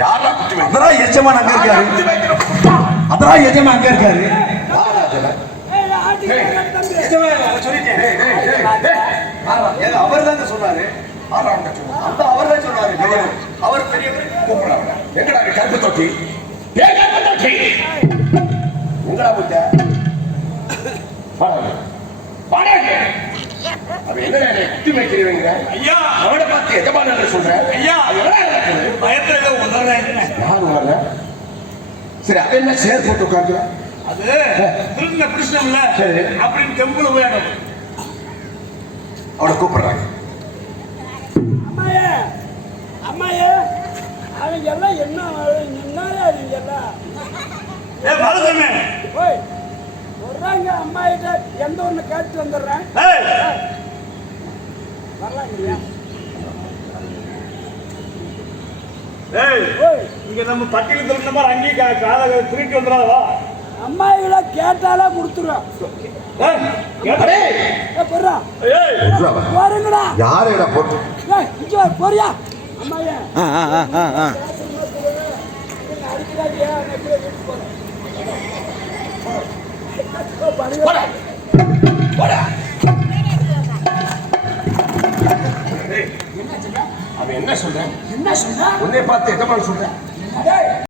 யாரா குத்தி வைக்க? அதான் எஜமான் அங்க இருக்காரு. அதான் எஜமான் அங்க இருக்காரு. அவர் தாங்க சொன்னாரு. அந்த அவர் தான் சொன்னாரு. அவர் பெரியவர் கூப்பிடுறாங்க. எங்கடா கருப்பு தொட்டி? கருப்பு தொட்டி எங்கடா போட்ட? அவன் என்ன குத்தி வைக்கிறீங்க? ஐயா அவனை பார்த்து எஜமான சொல்றேன். ஐயா பயத்துல உணர்றேன். யார் உணர்ற? சரி அது என்ன சேர் போட்டு உட்காந்து? அது திருந்த பிடிச்சோம்ல அப்படின்னு தெம்புல வேணும். அவனை கூப்பிடுறாங்க. அம்மாயே அம்மாயே அவங்க எல்லாம் என்ன என்னாலே அவங்க எல்லாம் மருதமே ஓய் வர்றாங்க. அம்மாயிட்ட எந்த ஒன்று கேட்டு வந்துடுறேன். வரலாம் இல்லையா? ஓய் இங்க நம்ம பட்டியல் திருந்த மாதிரி அங்கேயும் காலை திருட்டு வந்துடாதவா? அம்மாயில கேட்டாலே கொடுத்துருவேன். போறீங்கடா யாரையடா போட்டு போறியா அம்மாயே அவன் என்ன சொல்றேன்? என்ன சொல்ற? உன்னை பார்த்து எஜமான சொல்றேன்.